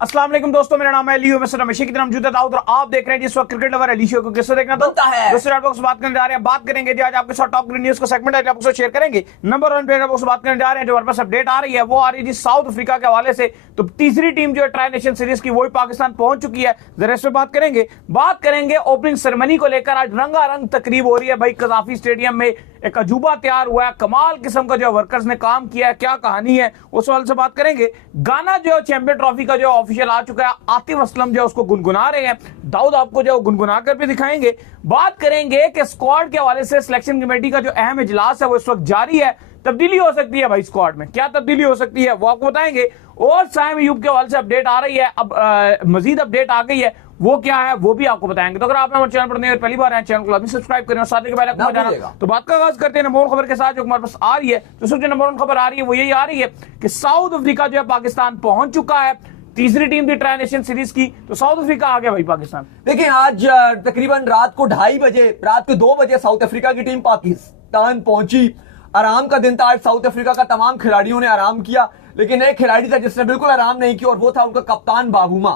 अस्सलाम वालेकुम दोस्तों, मेरा नाम है लियो मिस्टर हमेशा की तरह मौजूद है दाऊद और आप देख रहे हैं जिस वक्त क्रिकेट लवर एलिशियो को किससे देखना बनता है। दूसरे बॉक्स बात करने जा रहे हैं। बात करेंगे जी आज आपके साथ टॉप न्यूज का सेगमेंट है, आपको शेयर करेंगे। नंबर 1 प्लेयर बॉक्स बात करने जा रहे हैं, जो हमारे पास अपडेट आ रही है वो आ रही है जी साउथ अफ्रीका के हवाले से। तो तीसरी टीम जो है ट्राई नेशन सीरीज की, वो भी पाकिस्तान पहुंच चुकी है। जरा इस पर बात करेंगे ओपनिंग सेरेमनी को लेकर। आज रंगारंग तकरीब हो रही है भाई, कजाफी स्टेडियम में एक अजूबा तैयार हुआ है, कमाल किस्म का जो वर्कर्स ने काम किया है, क्या कहानी है उस सवाल से बात करेंगे। गाना जो चैंपियन ट्रॉफी का जो ऑफिशियल आ चुका है, आतिफ असलम जो उसको गुनगुना रहे हैं, दाऊद आपको जो गुनगुना कर भी दिखाएंगे। बात करेंगे कि स्क्वाड के हवाले से सिलेक्शन कमेटी का जो अहम इजलास है वो इस वक्त जारी है। तब्दीली हो सकती है भाई स्क्वाड में, क्या तब्दीली हो सकती है वो आपको बताएंगे। और साइम अयूब के हवाले से अपडेट आ रही है, अब मजीद अपडेट आ गई है, वो क्या है वो भी आपको बताएंगे। तो अगर आप हमारे चैनल पर नए और पहली बार हैं, चैनल को लाजमी सब्सक्राइब करें और साथ ही पहले जाना। तो बात का आगाज करते हैं नंबर 1 खबर के साथ जो हमारे पास आ रही है। तो सबसे नंबर 1 खबर आ रही है वो यही आ रही है कि साउथ अफ्रीका जो है पाकिस्तान पहुंच चुका है, तीसरी टीम थी ट्राई नेशन सीरीज की। तो साउथ अफ्रीका आ गया भाई पाकिस्तान। देखिए आज तकरीबन रात को 2:30 बजे, रात के 2 बजे साउथ अफ्रीका की टीम पाकिस्तान पहुंची। आराम का दिन था आज, साउथ अफ्रीका का तमाम खिलाड़ियों ने आराम किया, लेकिन एक खिलाड़ी था जिसने बिल्कुल आराम नहीं किया और वो था उनका कप्तान Bavuma.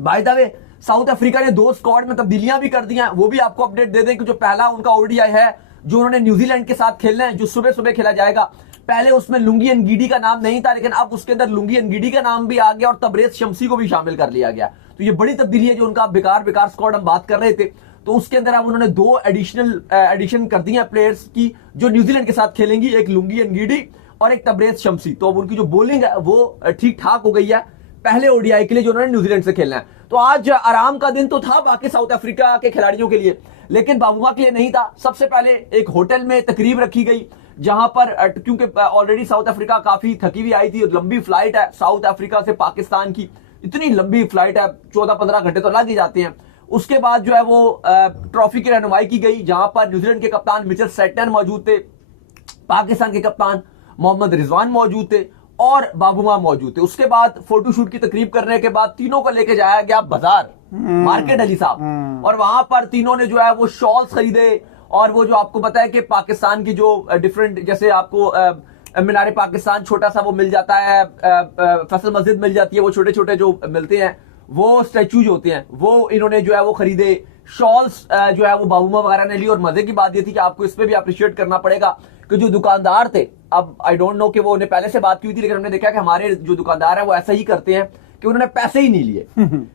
By the way south Africa ने 2 स्क्वाड में तब्दीलियां भी कर दी हैं, वो भी आपको अपडेट दे दें कि जो पहला उनका ओडीआई है जो उन्होंने न्यूजीलैंड के साथ खेलना है, जो सुबह सुबह खेला जाएगा। पहले उसमें लुंगी एनगीडी का नाम नहीं था, लेकिन अब उसके अंदर लुंगी एनगीडी का नाम भी आ गया और तबरेज शमसी को भी शामिल कर लिया गया। तो ये बड़ी तब्दीली है, जो उनका बेकार स्क्वाड हम बात कर रहे थे, तो उसके अंदर अब उन्होंने 2 एडिशन कर दी है प्लेयर्स की जो न्यूजीलैंड के साथ खेलेंगी, एक लुंगी एनगीडी और एक तबरेज शमसी। तो अब उनकी जो बॉलिंग है वो ठीक ठाक हो गई है पहले ओडीआई के लिए जो उन्होंने न्यूजीलैंड से खेलना है। तो आज आराम का दिन तो था बाकी साउथ अफ्रीका के खिलाड़ियों के लिए, लेकिन बाबूमा के लिए नहीं था। सबसे पहले एक होटल में तकरीब रखी गई, जहां पर क्योंकि ऑलरेडी साउथ अफ्रीका काफी थकी हुई आई थी, लंबी फ्लाइट है साउथ अफ्रीका से पाकिस्तान की, इतनी लंबी फ्लाइट है, 14-15 घंटे तो लग ही जाते हैं। उसके बाद जो है वो ट्रॉफी की रहनुमाई की गई, जहां पर न्यूजीलैंड के कप्तान मिचेल सेटनर मौजूद थे, पाकिस्तान के कप्तान मोहम्मद रिजवान मौजूद थे और बाबूमा मौजूद थे। उसके बाद फोटोशूट की तकरीब करने के बाद तीनों को लेके जाया गया बाजार, मार्केट अली साहब, और वहां पर तीनों ने जो है वो शॉल्स खरीदे। और वो जो आपको पता है कि पाकिस्तान की जो डिफरेंट, जैसे आपको मीनारे पाकिस्तान छोटा सा वो मिल जाता है, फसल मस्जिद मिल जाती है, वो छोटे छोटे जो मिलते हैं वो स्टैचूज होते हैं, वो इन्होंने जो है वो खरीदे। शॉल्स जो है वो बाबूमा वगैरह ने ली। और मजे की बात ये थी कि आपको इस पे भी अप्रिशिएट करना पड़ेगा कि जो दुकानदार थे, अब आई डोंट नो कि वो उन्हें पहले से बात की हुई थी, लेकिन हमने देखा कि हमारे जो दुकानदार है वो ऐसा ही करते हैं कि उन्होंने पैसे ही नहीं लिए।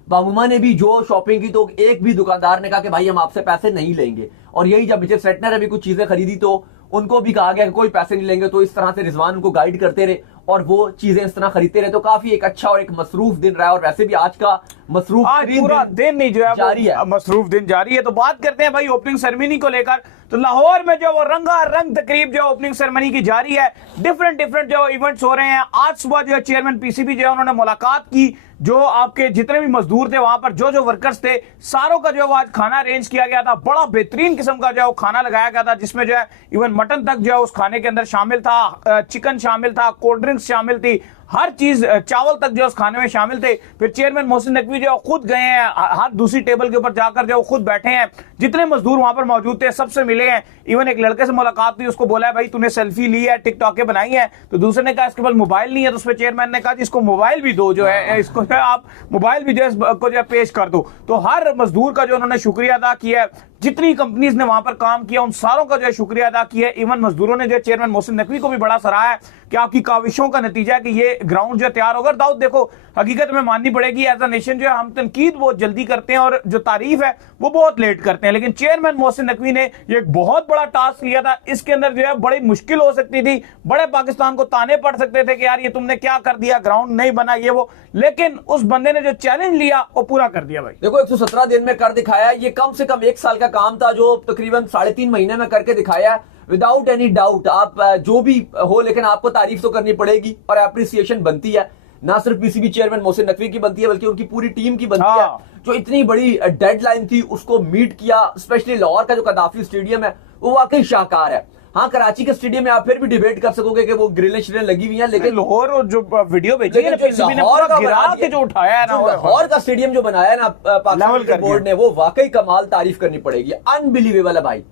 बाबूमा ने भी जो शॉपिंग की, तो एक भी दुकानदार ने कहा कि भाई हम आपसे पैसे नहीं लेंगे। और यही जब मिचेल सेटनर ने भी कुछ चीजें खरीदी तो उनको भी कहा गया कि कोई पैसे नहीं लेंगे। तो इस तरह से रिजवान उनको गाइड करते रहे और वो चीजें इस तरह खरीदते रहे। तो काफी एक अच्छा और एक मसरूफ दिन रहा। और वैसे भी आज का मसरूफ पूरा दिन नहीं जो है जारी है, मसरूफ दिन जारी है। तो बात करते हैं भाई ओपनिंग सेरेमनी को लेकर। तो लाहौर में जो वो रंगारंग तकरीब जो ओपनिंग सेरेमनी की जारी है, डिफरेंट जो इवेंट्स हो रहे हैं। आज सुबह जो है चेयरमैन पीसीबी जो है उन्होंने मुलाकात की, जो आपके जितने भी मजदूर थे वहां पर, जो वर्कर्स थे, सारों का जो है वो आज खाना अरेंज किया गया था। बड़ा बेहतरीन किस्म का जो है वो खाना लगाया गया था, जिसमें जो है इवन मटन तक जो है उस खाने के अंदर शामिल था, चिकन शामिल था, कोल्ड ड्रिंक्स शामिल थी, हर चीज, चावल तक जो उस खाने में शामिल थे। फिर चेयरमैन मोहसिन नकवी जो खुद गए हैं, हर दूसरी टेबल के ऊपर जाकर जो खुद बैठे हैं, जितने मजदूर वहां पर मौजूद थे सबसे मिले हैं। इवन एक लड़के से मुलाकात हुई, उसको बोला है भाई तूने सेल्फी ली है, टिकटॉक बनाई है, तो दूसरे ने कहा इसके पास मोबाइल नहीं है। तो उस पर चेयरमैन ने कहा इसको मोबाइल भी दो, जो है इसको आप मोबाइल भी जो है पेश कर दो। तो हर मजदूर का जो उन्होंने शुक्रिया अदा किया है, जितनी कंपनीज ने वहां पर काम किया उन सारों का जो है शुक्रिया अदा किया है। इवन मजदूरों ने जो चेयरमैन मोहसिन नकवी को भी बड़ा सराहा है कि आपकी काविशों का नतीजा है कि ये ग्राउंड जो तैयार होगा। दाऊद देखो, हकीकत में माननी पड़ेगी, एज अ नेशन जो है हम तनकीद बहुत जल्दी करते हैं और जो तारीफ है वो बहुत लेट करते हैं, लेकिन चेयरमैन मोहसिन नकवी ने ये एक बहुत बड़ा टास्क लिया था। इसके अंदर जो है बड़ी मुश्किल हो सकती थी, बड़े पाकिस्तान को ताने पड़ सकते थे कि यार ये तुमने क्या कर दिया, ग्राउंड नहीं बना ये वो, लेकिन उस बंदे ने जो चैलेंज लिया वो पूरा कर दिया। भाई देखो 117 दिन में कर दिखाया। ये कम से कम 1 साल का काम था जो तकरीबन 3.5 महीने में करके दिखाया, विदाउट एनी डाउट। आप जो भी हो, लेकिन आपको तारीफ तो करनी पड़ेगी और एप्रिसिएशन बनती है, ना सिर्फ पीसीबी चेयरमैन मोहसिन नकवी की बनती है बल्कि उनकी पूरी टीम की बनती है, जो इतनी बड़ी डेडलाइन थी उसको मीट किया। स्पेशली लाहौर का जो कदाफी स्टेडियम है वो वाकई शाहकार है। हाँ, कराची के स्टेडियम में आप फिर भी डिबेट कर सकोगे कि वो ग्रिलें श्रिलें लगी हुई हैं, लेकिन लाहौर जो वीडियो भेजी है पीसीबी ने पूरा गिरा के जो उठाया है ना, लाहौर का स्टेडियम जो बनाया है ना पाकिस्तान बोर्ड ने, वो वाकई कमाल, तारीफ करनी पड़ेगी। अनबिलीवेबल है भाई,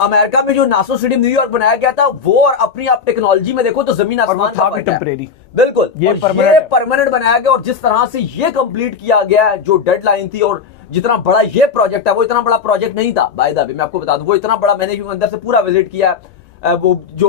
अमेरिका में जो नासो स्टेडियम न्यूयॉर्क बनाया गया था वो, और अपनी आप टेक्नोलॉजी में देखो तो जमीन आसमान का फर्क है। टेम्परेरी, बिल्कुल, ये परमानेंट बनाया गया। और जिस तरह से ये कंप्लीट किया गया, जो डेडलाइन थी और जितना बड़ा ये प्रोजेक्ट है, वो इतना बड़ा प्रोजेक्ट नहीं था बाय द वे, मैं आपको बता दूं। वो इतना बड़ा, मैंने क्योंकि अंदर से पूरा विजिट किया, वो जो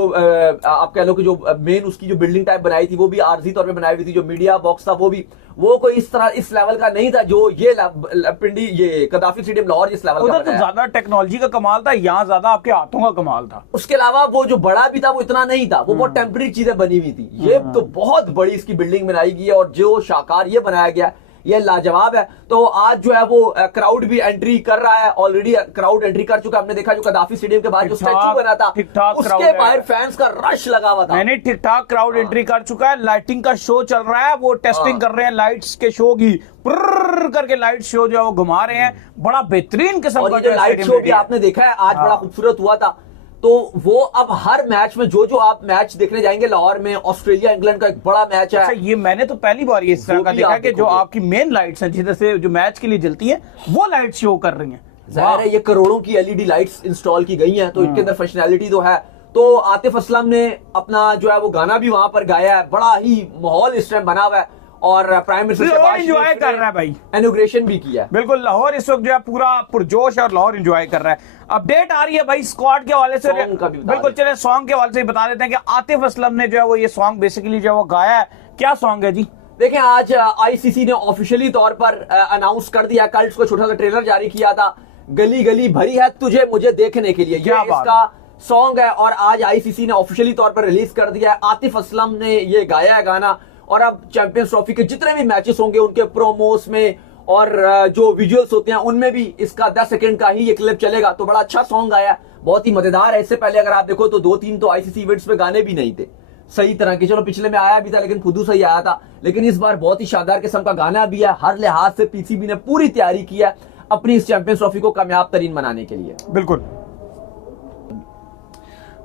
आप कह लो कि जो मेन उसकी जो बिल्डिंग टाइप बनाई थी वो भी आरजी तौर पे बनाई हुई थी। जो मीडिया बॉक्स था वो कोई इस तरह इस लेवल का नहीं था जो ये पिंडी, ये कदाफी स्टेडियम लाहौर जिस लेवल का उधर तो ज्यादा टेक्नोलॉजी का कमाल था, यहाँ ज्यादा आपके हाथों का कमाल था। उसके अलावा वो जो बड़ा भी था वो इतना नहीं था, वो बहुत टेम्परेरी चीजें बनी हुई थी। ये तो बहुत बड़ी इसकी बिल्डिंग बनाई गई है, और जो शाकार ये बनाया गया ये लाजवाब है। तो आज जो है वो क्राउड भी एंट्री कर रहा है, ऑलरेडी क्राउड एंट्री कर चुका है। हमने देखा जो कदाफी स्टेडियम के बाद जो स्टैच्यू बना था उसके बाहर फैंस का रश लगा हुआ था। मैंने ठीक ठाक क्राउड एंट्री कर चुका है। लाइटिंग का शो चल रहा है, वो टेस्टिंग कर रहे हैं लाइट्स के शो की, करके लाइट शो जो है वो घुमा रहे हैं। बड़ा बेहतरीन किस्म का जो लाइट शो भी आपने देखा है आज बड़ा खूबसूरत हुआ था। तो वो अब हर मैच में जो आप मैच देखने जाएंगे लाहौर में, ऑस्ट्रेलिया इंग्लैंड का एक बड़ा मैच है। अच्छा, ये मैंने तो पहली बार ये इस तरह का देखा कि जो आपकी मेन लाइट्स हैं जिधर से जो मैच के लिए जलती हैं वो लाइट शो कर रही हैं। जाहिर है ये करोड़ों की एलईडी लाइट्स इंस्टॉल की गई हैं, तो इनके अंदर फंक्शनैलिटी तो है। तो आतिफ असलम ने अपना जो है वो गाना भी वहां पर गाया है, बड़ा ही माहौल इस टाइम बना हुआ है। और प्राइम मिनिस्टर एंजॉय कर रहा है भाई, इनॉग्रेशन भी किया। बिल्कुल, लाहौर इस वक्त जो है पूरा पुरजोश और लाहौर एंजॉय कर रहा है। अपडेट आ रही है भाई स्क्वाड के हवाले से, बिल्कुल चले सॉन्ग के हवाले से बता देते हैं कि आतिफ असलम ने जो है वो ये सॉन्ग बेसिकली जो है वो गाया है। क्या सॉन्ग है जी? देखें, आज आईसीसी ने ऑफिशियली तौर पर अनाउंस कर दिया, कल इसको छोटा सा ट्रेलर जारी किया था, गली गली भरी है तुझे मुझे देखने के लिए, ये इसका सॉन्ग है। और आज आईसीसी ने ऑफिशियली तौर पर रिलीज कर दिया है। आतिफ असलम ने ये गाया है गाना, और अब चैंपियंस ट्रॉफी के जितने भी मैचेस होंगे उनके प्रोमोस में और जो विजुअल्स होते हैं उनमें भी इसका 10 सेकंड का ही ये क्लिप चलेगा। तो बड़ा अच्छा सॉन्ग आया, बहुत ही मजेदार है। इससे पहले अगर आप देखो तो 2-3 तो आईसीसी इवेंट्स में गाने भी नहीं थे सही तरह के। चलो पिछले में आया भी था लेकिन खुद सही आया था, लेकिन इस बार बहुत ही शानदार किस्म का गाना भी है। हर लिहाज से पीसीबी ने पूरी तैयारी की है अपनी इस चैंपियंस ट्रॉफी को कामयाब तरीन बनाने के लिए। बिल्कुल।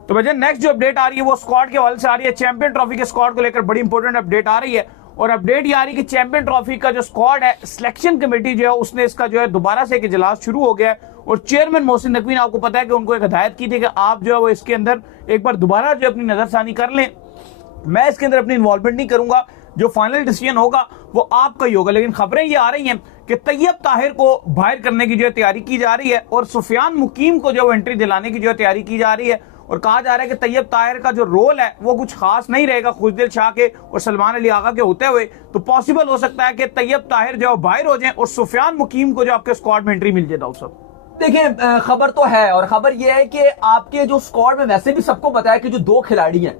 तो भैया नेक्स्ट जो अपडेट आ रही है वो स्क्वाड के हवाले से आ रही है। चैंपियन ट्रॉफी के स्क्वाड को लेकर बड़ी इंपॉर्टेंट अपडेट आ रही है, और अपडेट ये आ रही है कि चैंपियन ट्रॉफी का जो स्क्वाड है, सिलेक्शन कमेटी जो है उसने इसका जो है दोबारा से एक इजलास शुरू हो गया है। और चेयरमैन मोहसिन नकवी ने आपको पता है कि उनको एक हिदायत की थी कि आप जो है वो इसके अंदर एक बार दोबारा जो अपनी नजरसानी कर लें, मैं इसके अंदर अपनी इन्वॉल्वमेंट नहीं करूंगा, जो फाइनल डिसीजन होगा वो आपका ही होगा। लेकिन खबरें ये आ रही हैं कि तैयब ताहिर को बाहर करने की जो है तैयारी की जा रही है, और सुफियान मुकीम को जो एंट्री दिलाने की जो है तैयारी की जा रही है। और कहा जा रहा है कि तैयब ताहिर का जो रोल है वो कुछ खास नहीं रहेगा खुशदिल शाह के और सलमान अली आगा के होते हुए। तो पॉसिबल हो सकता है कि तैयब ताहिर जो बाहर हो जाए और सुफियान मुकीम को जो आपके स्क्वाड में एंट्री मिल जाए। डॉक्टर साहब देखिए, खबर तो है, और खबर यह है कि आपके जो स्क्वाड में वैसे भी सबको बताया कि जो 2 खिलाड़ी हैं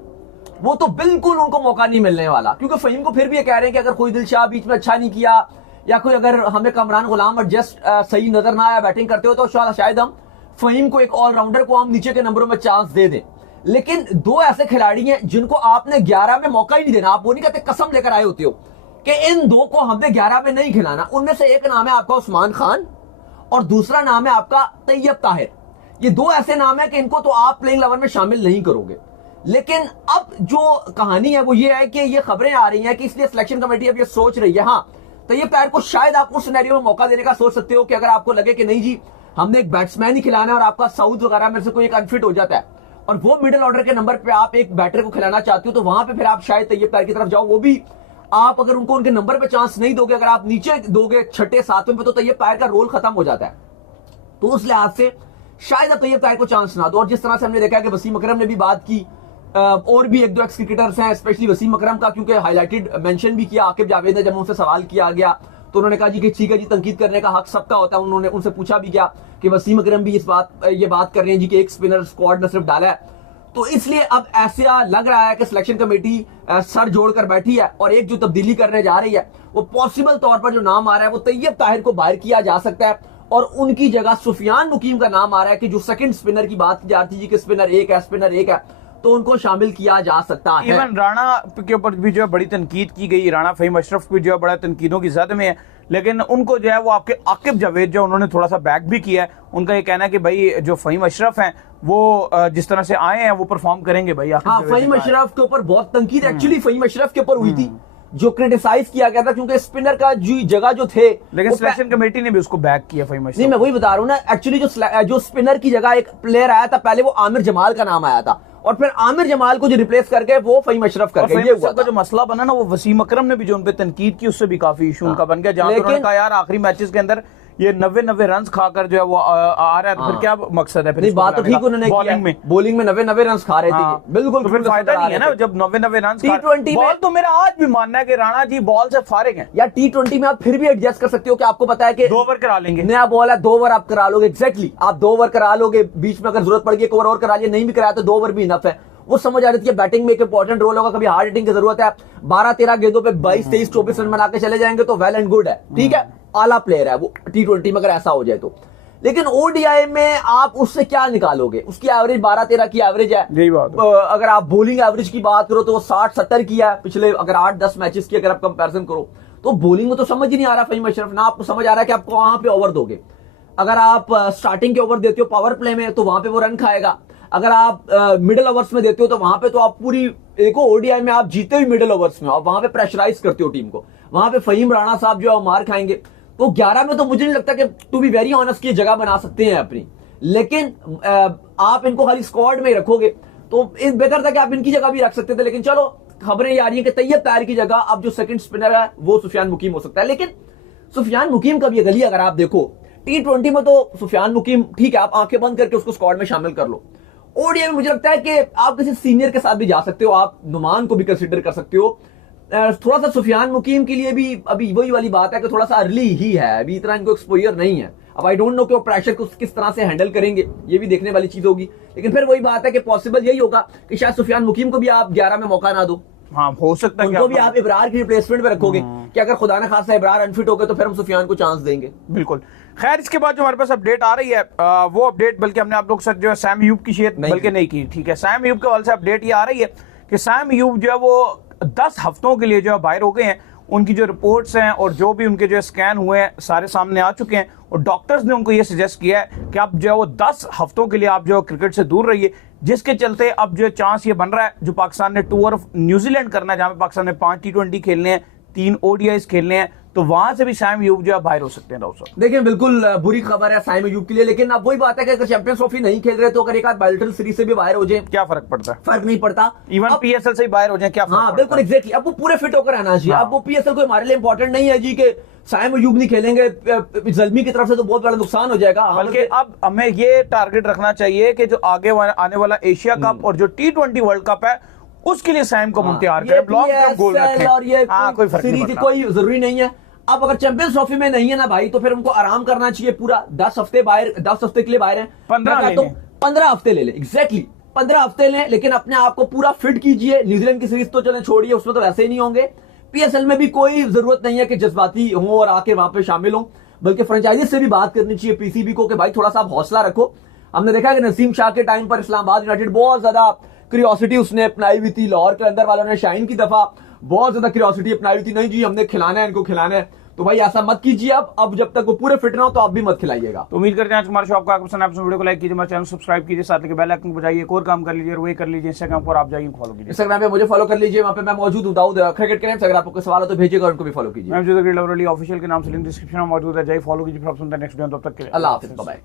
वो तो बिल्कुल उनको मौका नहीं मिलने वाला, क्योंकि फहीम को फिर भी ये कह रहे हैं कि अगर कोई दिल शाह बीच में अच्छा नहीं किया या कोई अगर हमें कमरान गुलाम और जस्ट सही नजर ना आया बैटिंग करते हो तो शायद हम फहीम को एक ऑलराउंडर को हम नीचे के नंबरों में चांस दे दें। लेकिन 2 ऐसे खिलाड़ी हैं जिनको आपने 11 में मौका ही नहीं देना। आप वो नहीं कहते, कसम लेकर आए होते हो कि इन 2 को हमने 11 में नहीं खिलाना। उनमें से एक नाम है आपका उस्मान खान और दूसरा नाम है आपका तैयब ताहिर। ये 2 ऐसे नाम है कि इनको तो आप प्लेइंग 11 में शामिल नहीं करोगे। लेकिन अब जो कहानी है वो ये है कि ये खबरें आ रही हैं कि इसलिए सिलेक्शन कमेटी अब ये सोच रही है, हाँ तैयब ताहिर को शायद आप उस सिनेरियो में मौका देने का सोच सकते हो कि अगर आपको लगे कि नहीं जी हमने एक बैट्समैन ही खिलाना है और आपका साउथ वगैरह में से कोई एक अनफिट हो जाता है और वो मिडिल ऑर्डर के नंबर पे आप एक बैटर को खिलाना चाहते हो, तो वहां पे फिर आप शायद तैयब ताहिर की तरफ जाओ। वो भी आप अगर उनको उनके नंबर पे चांस नहीं दोगे, अगर आप नीचे दोगे 6ठे 7वें पे, तो तैयब ताहिर का रोल खत्म हो जाता है। तो उस लिहाज से शायद अब तैयब ताहिर को चांस ना दो। और जिस तरह से हमने देखा कि वसीम अकरम ने भी बात की, और भी 1-2 एक्स क्रिकेटर्स हैं, स्पेशली वसीम अकरम का क्योंकि हाईलाइटेड मेंशन भी किया आकिब जावेद ने, जब उनसे सवाल किया गया तो उन्होंने कहा जी कि ठीक है जी, तनकीद करने का हक सबका होता है। उन्होंने उनसे पूछा भी क्या कि वसीम अकरम भी ये बात कर रहे हैं जी कि एक स्पिनर स्क्वाड में सिर्फ डाला है। तो इसलिए अब ऐसा लग रहा है कि सिलेक्शन कमेटी सर जोड़कर बैठी है और एक जो तब्दीली करने जा रही है वो पॉसिबल तौर पर जो नाम आ रहा है वो तैयब ताहिर को बाहर किया जा सकता है और उनकी जगह सुफियान मुकीम का नाम आ रहा है कि जो सेकंड स्पिनर की बात की जा रही थी कि स्पिनर एक है तो उनको शामिल किया जा सकता है। इवन राणा के ऊपर भी जो है बड़ी तनकीद की गई, राणा फहीम अशरफ भी जो है बड़ा तनकीदों की जद में है, लेकिन उनको जो है वो आपके आकिब जावेद जो उन्होंने थोड़ा सा बैक भी किया है। उनका ये कहना है कि भाई जो फहीम अशरफ हैं वो जिस तरह से आए हैं वो परफॉर्म करेंगे भाई। हाँ, फहीम अशरफ के ऊपर बहुत तनकीद एक्चुअली फहीम अशरफ के ऊपर हुई थी जो क्रिटिसाइज किया गया था, क्योंकि स्पिनर का जगह जो थे, लेकिन सिलेक्शन कमेटी ने भी उसको बैक किया फहीम नहीं, मैं वही बता रहा हूँ ना, एक्चुअली जो स्पिनर की जगह एक प्लेयर आया था, पहले वो आमिर जमाल का नाम आया था, और फिर आमिर जमाल को जो रिप्लेस करके वो फहीम अशरफ कर गए। ये हुआ था। जो मसला बना ना, वो वसीम अकरम ने भी जो उन पे तनकीद की, उससे भी काफी इशू उनका बन गया, जहां पर उन्होंने कहा यार आखिरी मैचेस के अंदर ये 90 रन खाकर जो है वो आ रहा है, तो फिर क्या मकसद है? फिर नहीं, बात तो ठीक उन्होंने बॉलिंग में 90 रन खा रहे थे, बिल्कुल, तो फिर फायदा नहीं है ना जब 90 रन। T20 बॉल तो मेरा आज भी मानना है कि राणा जी बॉल से फारिग हैं यार। T20 में आप फिर भी एडजस्ट कर सकते हो कि आपको पता है कि 2 ओवर करा लेंगे, नया बॉल है, 2 ओवर आप करा लोगे, एग्जैक्टली आप 2 ओवर करा लोगे, बीच में अगर जरूरत पड़ गई 1 ओवर और करा लिया, नहीं भी कराया तो 2 ओवर भी इनफ है। वो समझ आ रही थी बैटिंग में एक इंपॉर्टेंट रोल होगा, कभी हार्ड हिटिंग की जरूरत है, 12-13 गेंदों पे 22, 23, 24 रन बना के चले जाएंगे तो वेल एंड गुड है, ठीक है, आला प्लेयर है वो T20 में अगर ऐसा हो जाए तो। लेकिन ओडीआई में आप उससे क्या निकालोगे? उसकी एवरेज 12-13 की एवरेज है। यही बात अगर आप बॉलिंग एवरेज की बात करो तो वो 60-70 की है पिछले, अगर 8-10 मैचेस की अगर आप कंपैरिजन करो तो बॉलिंग में तो समझ ही नहीं आ रहा फहीम अशरफ, ना आपको समझ आ रहा है कि आप कहां पे ओवर दोगे। अगर आप स्टार्टिंग के ओवर देते हो पावर प्ले में तो वहां पे वो रन खाएगा, अगर आप मिडिल ओवर्स में देते हो तो वहां पे तो आप पूरी, देखो ओडीआई में आप जीते हुए मिडिल ओवर्स में, आप वहां पे प्रेशराइज करते हो टीम को, वहां पे फहीम राणा साहब जो है मार खाएंगे। तो 11 में तो मुझे नहीं लगता कि टू बी वेरी ऑनेस्ट की जगह बना सकते हैं अपनी, लेकिन आप इनको खाली स्क्वाड में ही रखोगे तो इस बेहतर था कि आप इनकी जगह भी रख सकते थे। लेकिन चलो, खबरें ये आ रही है कि तैयब तायर की जगह अब जो सेकंड स्पिनर है वो सुफियान मुकीम हो सकता है। लेकिन सुफियान मुकीम का भी गली अगर आप देखो, T20 में तो सुफियान मुकीम ठीक है, आप आंखें बंद करके उसको स्क्वाड में शामिल कर लो। ओडीआई में मुझे लगता है कि आप किसी सीनियर के साथ भी जा सकते हो, आप नुमान को भी कंसिडर कर सकते हो। थोड़ा सा सुफियान मुकीम के लिए भी अभी वही वाली बात है कि थोड़ा सा अर्ली ही है, अभी इतना इनको एक्सपोजर नहीं है। अब आई डोंट नो कि वो प्रेशर को किस तरह से हैंडल करेंगे, ये भी देखने वाली चीज होगी। लेकिन फिर वही बात है कि पॉसिबल यही होगा कि शायद सुफियान मुकीम को भी आप 11 में मौका ना दो। हाँ, हो सकता है उनको भी आप इब्रार की रिप्लेसमेंट में रखोगे कि अगर खुदा न खासा इब्रार अनफिट हो गए तो फिर हम सुफियान को चांस देंगे। बिल्कुल। खैर, इसके बाद जो हमारे पास अपडेट आ रही है वो अपडेट बल्कि हमने आप लोग के साथ जो है सैम अयूब की शेयर बल्कि नहीं की, ठीक है। सैम अयूब के हवाले से अपडेट ये आ रही है कि सैम अयूब जो है वो 10 हफ्तों के लिए जो है बाहर हो गए हैं। उनकी जो रिपोर्ट्स हैं और जो भी उनके जो स्कैन हुए हैं सारे सामने आ चुके हैं, और डॉक्टर्स ने उनको ये सजेस्ट किया है कि आप जो है वो 10 हफ्तों के लिए आप जो क्रिकेट से दूर रहिए, जिसके चलते अब जो चांस ये बन रहा है, जो पाकिस्तान ने टूर ऑफ न्यूजीलैंड करना है, जहां पे पाकिस्तान ने 5 T20 खेलने हैं, 3 ODIs खेलने हैं, तो वहां से भी सैम अयूब जो है बाहर हो सकते हैं। देखिए, बिल्कुल बुरी खबर है सैम अयूब के लिए, लेकिन अब वही बात है कि अगर चैंपियंस ट्रॉफी नहीं खेल रहे तो अगर एक आध बायोलिटल सीरीज से भी बाहर हो जाए क्या फर्क पड़ता है? फर्क नहीं पड़ता। इवन PSL से ही बाहर हो जाए क्या फर्क? हाँ, बिल्कुल एग्जैक्टली। अब वो पूरे फिट होकर आना चाहिए। अब वो PSL कोई हमारे लिए इंपॉर्टेंट नहीं है जी कि सैम अयूब नहीं खेलेंगे, जल्मी की तरफ से तो बहुत बड़ा नुकसान हो जाएगा। बल्कि अब हमें ये टारगेट रखना चाहिए कि जो आगे आने वाला एशिया कप और जो T20 वर्ल्ड कप है उसके लिए सैम को मुंतैयार करें, लॉन्ग टर्म गोल रखें। और ये कोई फर्क नहीं पड़ता, कोई जरूरी नहीं है। अब अगर चैंपियंस ट्रॉफी में नहीं है ना भाई, तो फिर उनको आराम करना चाहिए पूरा। 10 हफ्ते बाहर, 10 हफ्ते के लिए बाहर है, 15 हफ्ते ले ले, एग्जैक्टली 15 हफ्ते लें, लेकिन अपने आप को पूरा फिट कीजिए। न्यूजीलैंड की सीरीज तो चले छोड़िए, उसमें तो वैसे ही नहीं होंगे। PSL में भी कोई जरूरत नहीं है कि जज्बाती हो और आके वहां पे शामिल हो, बल्कि फ्रेंचाइजी से भी बात करनी चाहिए PCB को कि भाई थोड़ा सा आप हौसला रखो। हमने देखा कि नसीम शाह के टाइम पर इस्लामाबाद यूनाइटेड बहुत ज्यादा क्यूरियोसिटी उसने अपनाई हुई थी, लाहौर के अंदर वालों ने शाहीन की दफा बहुत ज्यादा क्यूरियोसिटी अपनाई हुई थी, नहीं जी हमने खिलाना है, इनको खिलाना है। तो भाई ऐसा मत कीजिए। अब जब तक वो पूरे फिट ना हो तो आप भी मत खिलाइएगा। तो उम्मीद करते हैं आज हमारे शो आपको पसंद आया। वीडियो को लाइक कीजिए, हमारे चैनल सब्सक्राइब कीजिए, साथ में बेल आइकन को बजाइए, एक और काम कर लीजिए और वही कर लीजिए। इंस्टाग्राम पर आप जाइए फॉलो कीजिए, इंस्टाग्राम पे मुझे फॉलो कर लीजिए, वहां पे मैं मौजूद हूं, दाऊद क्रिकेट करें। अगर आपको कोई सवाल हो तो भेजिएगा, उनको भी फॉलो कीजिए। मैं जो ऑफिशियल के नाम से लिंक डिस्क्रिप्शन में मौजूद है, जाइए फॉलो कीजिए। फिर आप सुनते हैं नेक्स्ट वीडियो, तब तक के लिए अल्लाह हाफिज़, बाय बाय।